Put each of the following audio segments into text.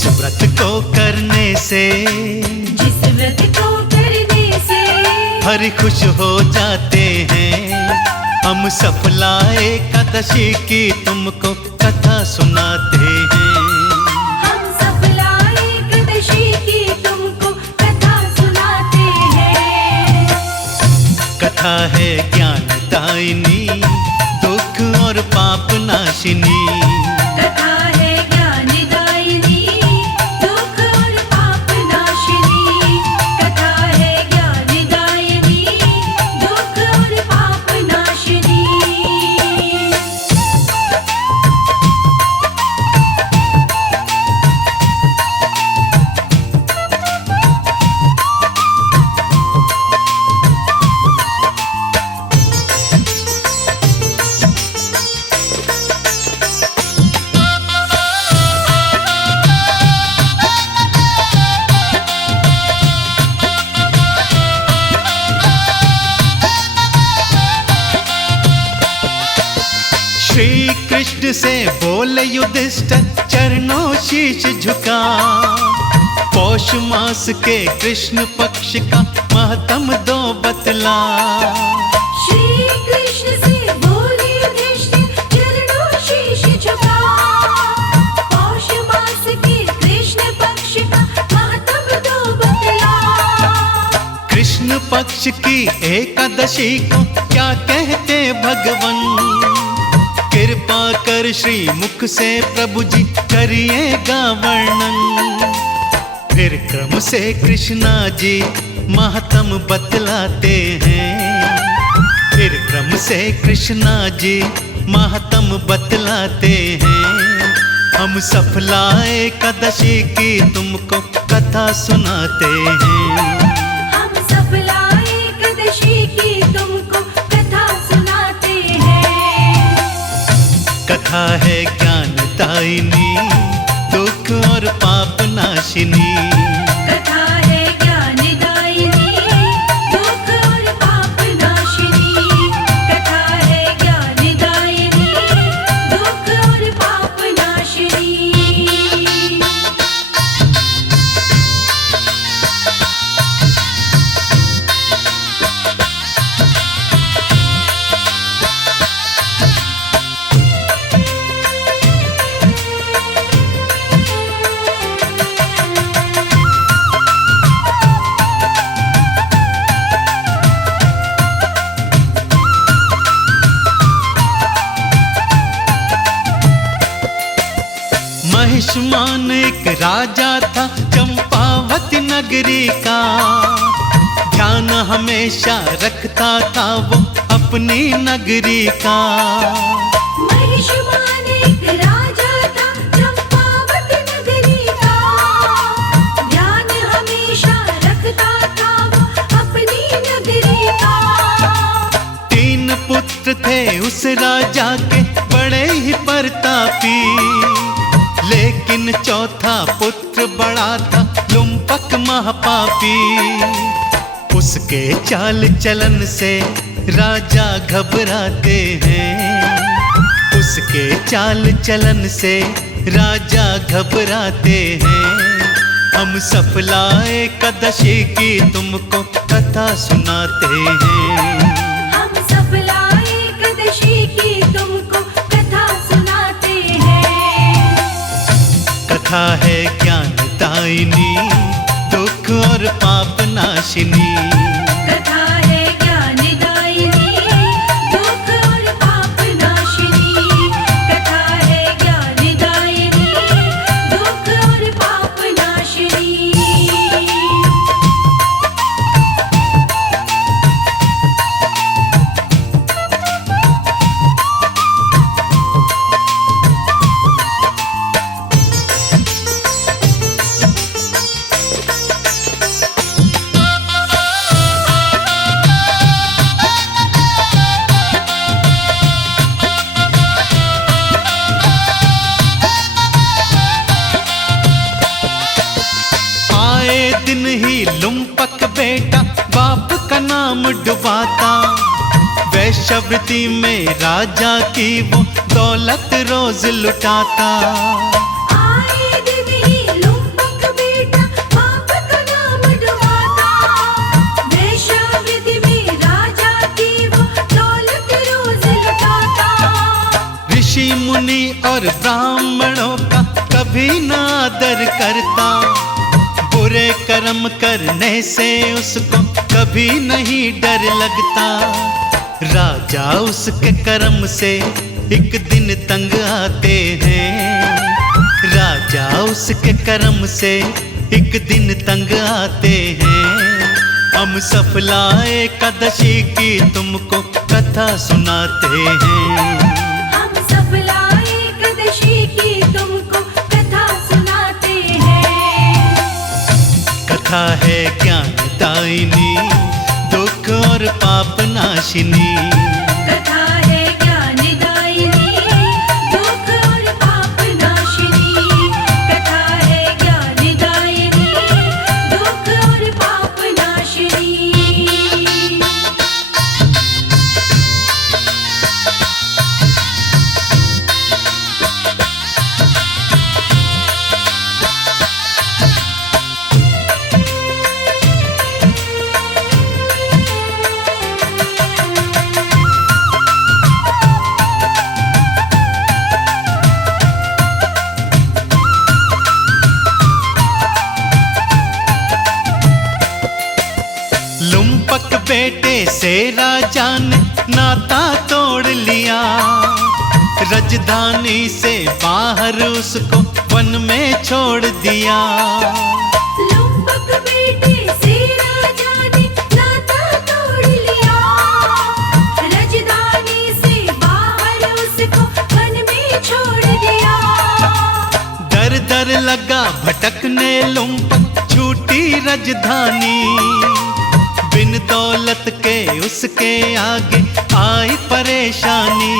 जिस व्रत को करने से हरि खुश हो जाते हैं, हम सफला एकादशी की तुमको कथा सुनाते हैं। हम सफला एकादशी की तुमको कथा सुनाते हैं। कथा है ज्ञानदायिनी, दुख और पाप नाशिनी। कथा है ज्ञानदायिनी, दुख और पाप नाशिनी। कथा है ज्ञानदायिनी, दुख और पाप नाशिनी। श्री कृष्ण से बोले युधिष्ठिर, चरणों शीश झुका। पौष मास के कृष्ण पक्ष का महत्म दो बतला। श्री कृष्ण से बोले युधिष्ठिर, चरणों शीश झुका। पौष मास के कृष्ण पक्ष का महत्व दो बतला। कृष्ण पक्ष की एकादशी को क्या कहते भगवन, कृपा कर श्री मुख से प्रभु जी करिएगा वर्णन। फिर क्रम से कृष्णा जी महत्म बतलाते हैं। फिर क्रम से कृष्णा जी महत्म बतलाते हैं। हम सफला एकादशी की तुमको कथा सुनाते हैं। हम सफला एकादशी की तुमको कथा सुनाते हैं। कथा है ज्ञानदायिनी, दुख और पाप नाशिनी। कथा है ज्ञानदायिनी, दुख और पाप नाशिनी। कथा है ज्ञानदायिनी, दुख और पाप नाशिनी। महिष्मान एक राजा था चंपावती नगरी का। ध्यान हमेशा रखता था वो अपनी नगरी का। महिष्मान एक राजा था चंपावती नगरी का। ध्यान हमेशा रखता था वो अपनी नगरी का। 3 पुत्र थे उस राजा के बड़े ही प्रतापी, लेकिन चौथा पुत्र बड़ा था लुम्पक महापापी। उसके चाल चलन से राजा घबराते हैं। उसके चाल चलन से राजा घबराते हैं। हम सफला एकादशी की तुमको कथा सुनाते हैं। हम सफला एकादशी की तुमको कथा सुनाते हैं। कथा है ज्ञानदायिनी, दुख और पाप नाशिनी। कथा है ज्ञानदायिनी, दुख और पाप नाशिनी। कथा है ज्ञानदायिनी, दुख और पाप नाशिनी। दिन ही लुम्पक बेटा बाप का नाम डुबाता। वैश्यवृत्ति में राजा की वो दौलत रोज लुटाता। आए दिन ही दूर करता। बुरे कर्म करने से उसको कभी नहीं डर लगता। राजा उसके कर्म से एक दिन तंग आते हैं। राजा उसके कर्म से एक दिन तंग आते हैं। हम सफला एकादशी की तुमको कथा सुनाते हैं। हम सफला एकादशी की तुमको कथा सुनाते हैं। कथा है ज्ञानदायिनी, दुख और पाप नाशिनी। कथा है ज्ञानदायिनी, दुख और पाप नाशिनी। कथा है ज्ञानदायिनी, दुख और पाप नाशिनी। लुम्पक बेटे से राजा ने नाता तोड़ लिया। राजधानी से बाहर उसको वन में छोड़ दिया। लुम्पक बेटे से राजा ने नाता तोड़ लिया। राजधानी से बाहर उसको वन में छोड़ दिया। दर दर लगा भटकने लुम्पक, छूटी राजधानी। बिन दौलत के उसके आगे आई परेशानी।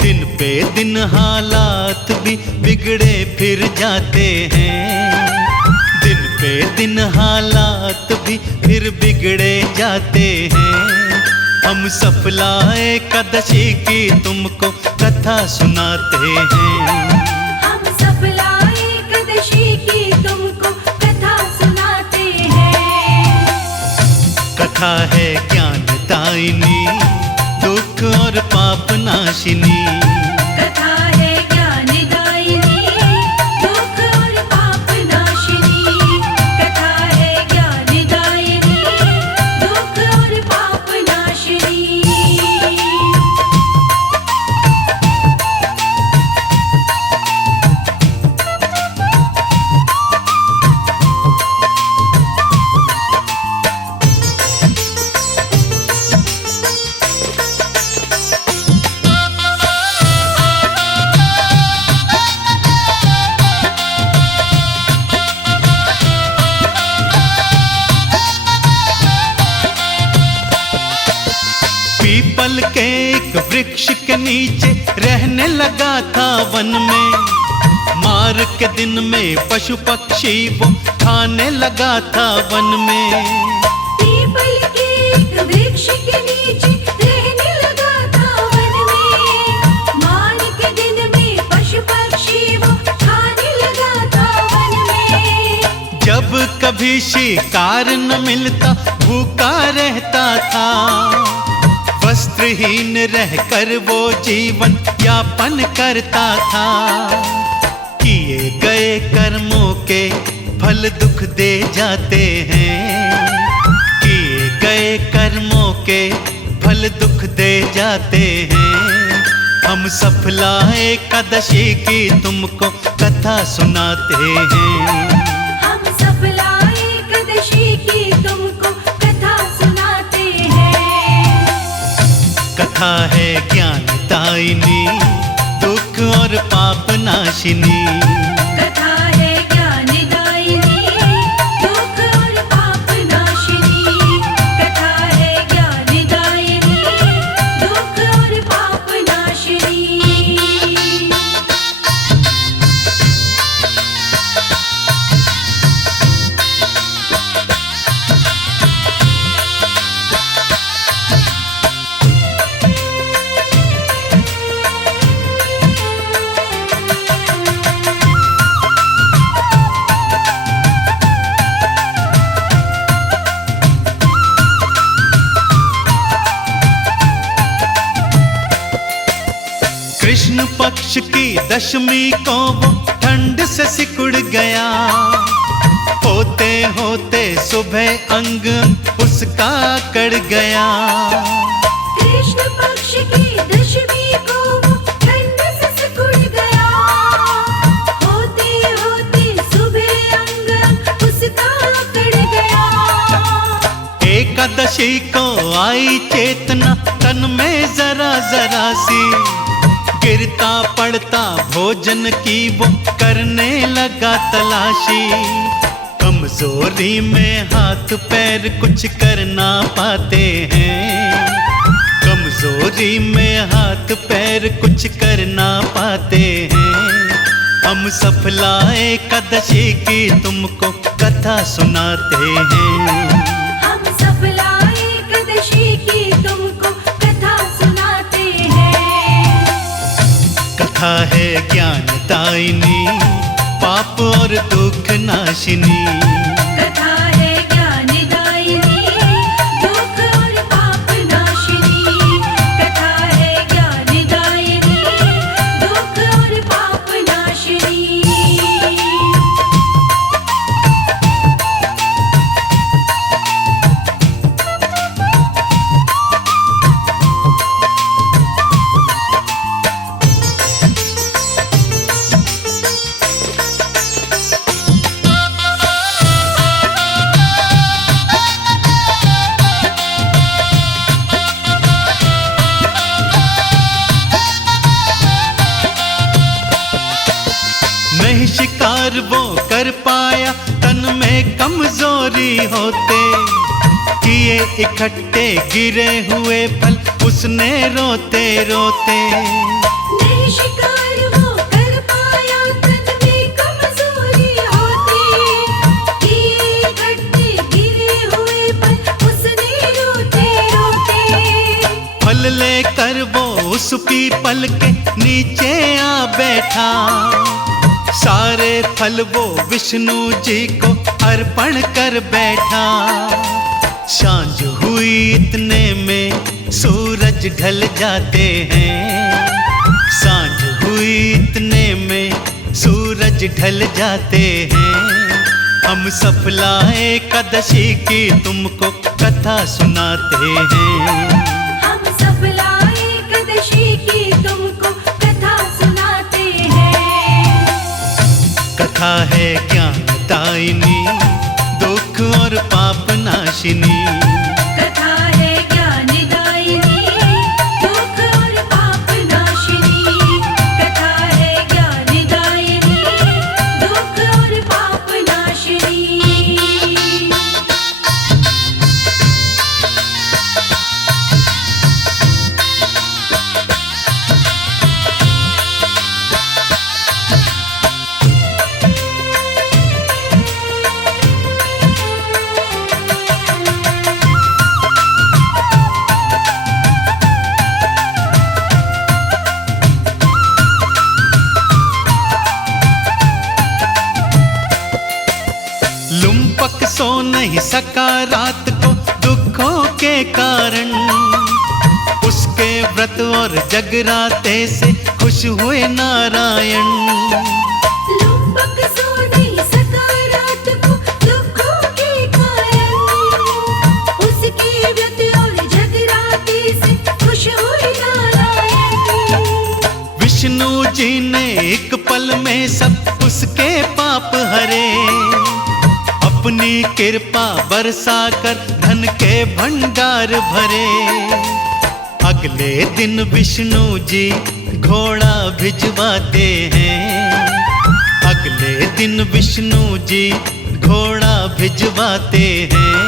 दिन पे दिन हालात भी बिगड़े फिर जाते हैं। दिन पे दिन हालात भी फिर बिगड़े जाते हैं। हम सफला एकादशी की तुमको कथा सुनाते हैं। हम सफला एकादशी की तुमको कथा सुनाते हैं। कथा है ज्ञानदायिनी, दुख और पाप नाशिनी। कथा है ज्ञानदायिनी, दुख और पाप नाशिनी। कथा है ज्ञानदायिनी, दुख और पाप नाशिनी। पीपल के एक वृक्ष के नीचे रहने लगा था वन में। मार के दिन में पशु पक्षी वो खाने लगा था वन में। पीपल के एक वृक्ष के नीचे रहने लगा था वन में। मार के दिन में पशु पक्षी वो खाने लगा था वन में। जब कभी शिकार न मिलता भूखा रहता था। वस्त्रहीन रहकर वो जीवन यापन करता था। किए गए कर्मों के फल दुख दे जाते हैं। किए गए कर्मों के फल दुख दे जाते हैं। हम सफला एकादशी की तुमको कथा सुनाते हैं। हम सफला एकादशी की तुमको कथा सुनाते हैं। कथा है ज्ञानदायिनी, दुख और पाप नाशिनी। कथा है ज्ञानदायिनी, दुख और पाप नाशिनी। कथा है ज्ञानदायिनी, दुख और पाप नाशिनी। कृष्ण पक्ष की दशमी को वो ठंड से सिकुड़ जुड़ गया। होते होते सुबह अंग उसका कड़ गया। कृष्ण पक्ष की दशमी को वो ठंड से सिकुड़ गया। होते होते सुबह अंग उसका कड़ गया। एकादशी को आई चेतना तन में जरा जरा सी। गिरता पड़ता भोजन की वो करने लगा तलाशी। कमजोरी में हाथ पैर कुछ कर ना पाते हैं। कमजोरी में हाथ पैर कुछ कर ना पाते हैं। हम सफला एकादशी की तुमको कथा सुनाते हैं। हम सफला एकादशी की तुमको कथा सुनाते हैं। कथा है ज्ञानदायिनी, पाप और दुख नाशिनी। कथा है ज्ञानदायिनी, दुख और पाप नाशिनी। कथा है ज्ञानदायिनी, दुख और पाप नाशिनी। नहीं शिकार वो कर पाया, तन में कमजोरी होते। किए इकट्ठे गिरे हुए फल उसने रोते रोते। नहीं शिकार वो कर पाया, तन में कमजोरी होती। किए इकट्ठे गिरे हुए फल उसने रोते रोते। फल लेकर वो उस पीपल के नीचे आ बैठा। सारे फल वो विष्णु जी को अर्पण कर बैठा। सांझ हुई इतने में सूरज ढल जाते हैं। सांझ हुई इतने में सूरज ढल जाते हैं। हम सफला एकादशी की तुमको कथा सुनाते हैं। हम सफला एकादशी की तुमको कथा सुनाते हैं। कथा है ज्ञानदायिनी, दुख और पाप नाशिनी। कथा है ज्ञानदायिनी, दुख और पाप नाशिनी। कथा है ज्ञानदायिनी, दुख और पाप नाशिनी। लुम्पक सो नहीं सका रात को दुखों के कारण। उसके व्रत और जगराते से खुश हुए नारायण। लुम्पक सो नहीं सका रात को दुखों के कारण। उसके व्रत और जगराते से खुश हुए नारायण। विष्णु जी ने एक पल में सब उसके पाप हरे। अपनी कृपा बरसा कर धन के भंडार भरे। अगले दिन विष्णु जी घोड़ा भिजवाते हैं। अगले दिन विष्णु जी घोड़ा भिजवाते हैं।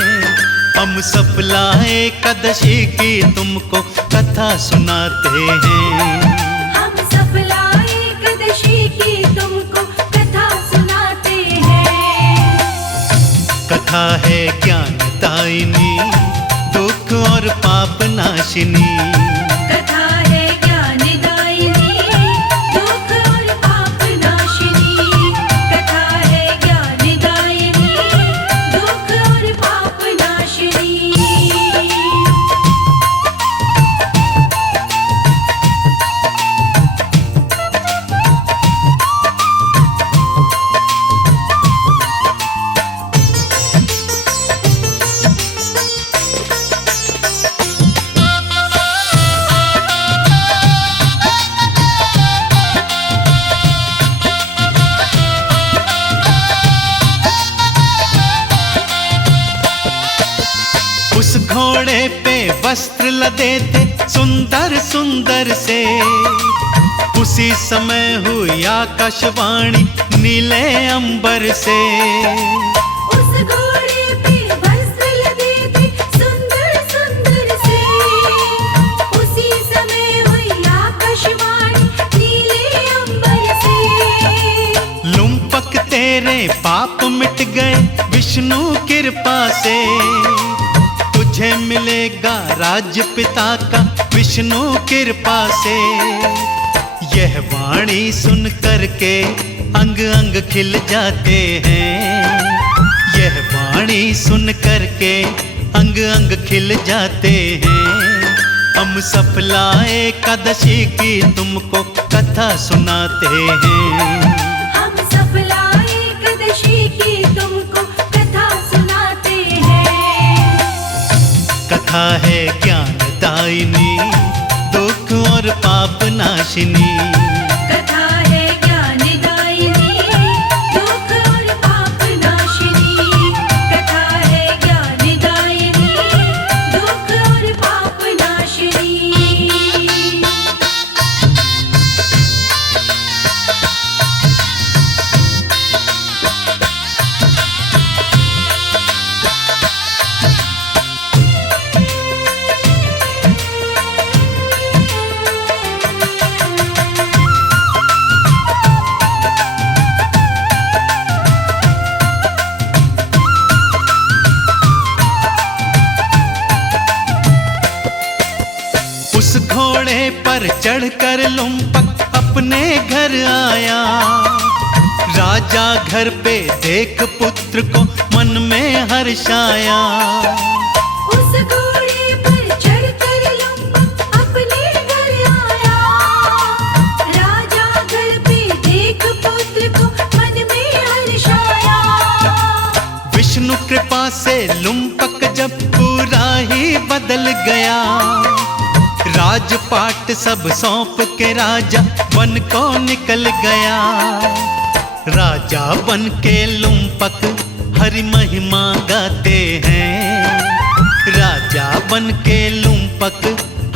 हम सफला एकादशी की तुमको कथा सुनाते हैं। हम सफला एकादशी की तुमको कथा सुनाते हैं। कथा है ज्ञानदायिनी, दुख और पाप नाशिनी। कथा है ज्ञानदायिनी, दुख और पाप नाशिनी। कथा है ज्ञानदायिनी, दुख और पाप नाशिनी। घोड़े पे वस्त्र लदे थे सुंदर सुंदर से। उसी समय हुई आकाशवाणी नीले अंबर से। उस घोड़े पे वस्त्र लदे थे सुंदर सुंदर से। उसी समय हुई आकाशवाणी नीले अंबर से। लुम्पक तेरे पाप मिट गए विष्णु कृपा से। तुझे मिलेगा राज्य पिता का विष्णु कृपा से। यह वाणी सुन करके अंग अंग खिल जाते हैं। यह वाणी सुन करके अंग अंग खिल जाते हैं। हम सफला एकादशी की तुमको कथा सुनाते हैं। हम सफला एकादशी की तुमको कथा सुनाते हैं। कथा है ज्ञानदायिनी दुख और पाप नाशिनी। कथा है ज्ञानदायिनी दुख और पाप नाशिनी। कथा है ज्ञानदायिनी दुख और पाप नाशिनी। उस घोड़े पर चढ़कर लुम्पक अपने घर आया। राजा घर पे देख पुत्र को मन में हर्षाया। उस घोड़े पर चढ़कर लुम्पक अपने घर आया। राजा घर पे देख पुत्र को मन में हर्षाया। विष्णु कृपा से लुम्पक जब पूरा ही बदल गया। राजपाट सब सौंप के राजा बन को निकल गया। राजा बन के लुम्पक हरि महिमा गाते हैं। राजा बन के लुम्पक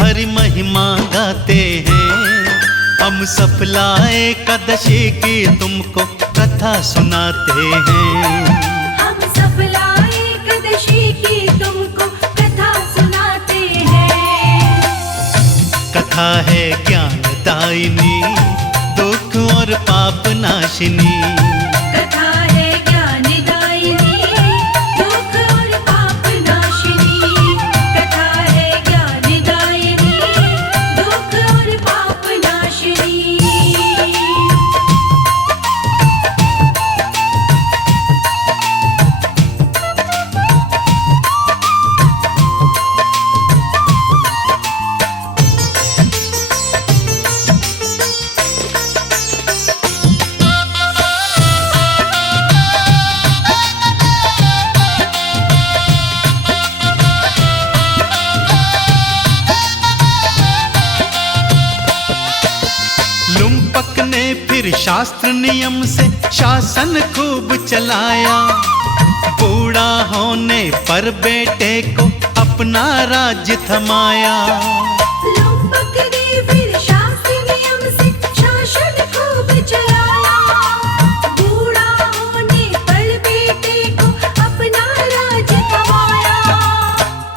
हरि महिमा गाते हैं। हम सफला एकादशी की तुमको कथा सुनाते हैं। हम सफला एकादशी की तुमको कथा सुनाते हैं। कथा है ज्ञानदायिनी दुख और पाप नाशिनी। कथा है ज्ञानदायिनी दुख और पाप नाशिनी। कथा है ज्ञानदायिनी दुख और पाप नाशिनी। लुम्पक ने फिर शास्त्र नियम से शासन खूब चलाया। बूढ़ा होने पर बेटे को अपना राज्य थमाया। लुम्पक ने फिर शास्त्र नियम से शासन खूब चलाया। बूढ़ा होने पर बेटे को अपना राज्य थमाया।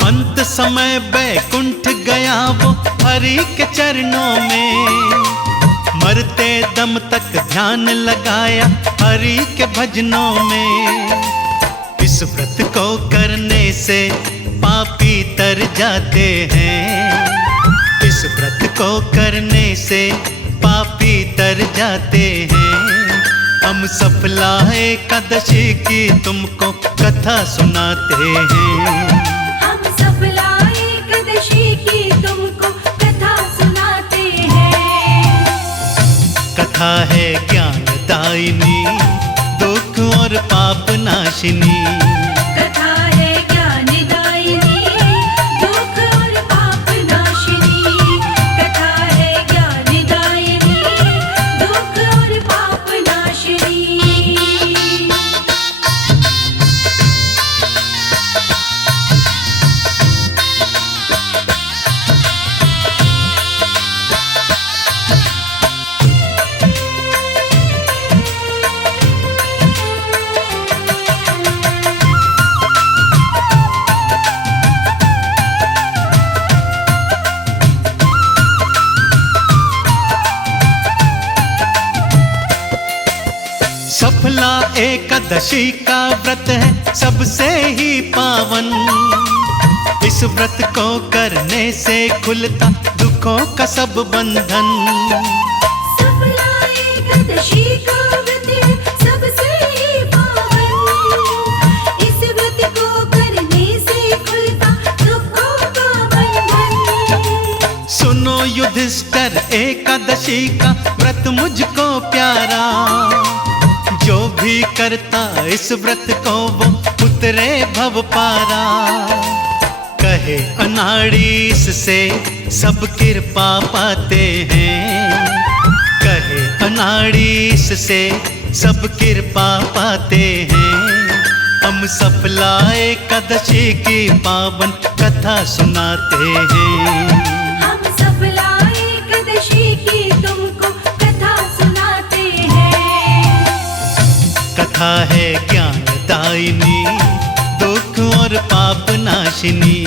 अंत समय बैकुंठ गया वो हरि के चरणों में। मरते दम तक ध्यान लगाया हरि के भजनों में। इस व्रत को करने से पापी तर जाते हैं। इस व्रत को करने से पापी तर जाते हैं। हम सफला एकादशी की तुमको कथा सुनाते हैं। हम सफला एकादशी की तुमको कथा सुनाते हैं। कथा है ज्ञानदायिनी दुख और पाप नाशिनी। कथा है ज्ञानदायिनी दुख और पाप नाशिनी। कथा है ज्ञानदायिनी दुख और पाप नाशिनी। सफला एकादशी का व्रत है सबसे ही पावन। इस व्रत को करने से खुलता दुखों का सब बंधन। सफला एकादशी का व्रत है सबसे ही पावन। इस व्रत को करने से खुलता दुखों का बंधन। सुनो युधिष्ठिर एकादशी का व्रत मुझको प्यारा। जो भी करता इस व्रत को वो उतरे भव पारा। कहे अनाड़ी इससे सब कृपा पाते हैं। कहे अनाड़ी इससे सब कृपा पाते हैं। हम सफला एकादशी की पावन कथा सुनाते हैं। हम सफला एकादशी की तुमको कथा सुनाते हैं। कथा है ज्ञानदायिनी दुख और पाप नाशिनी।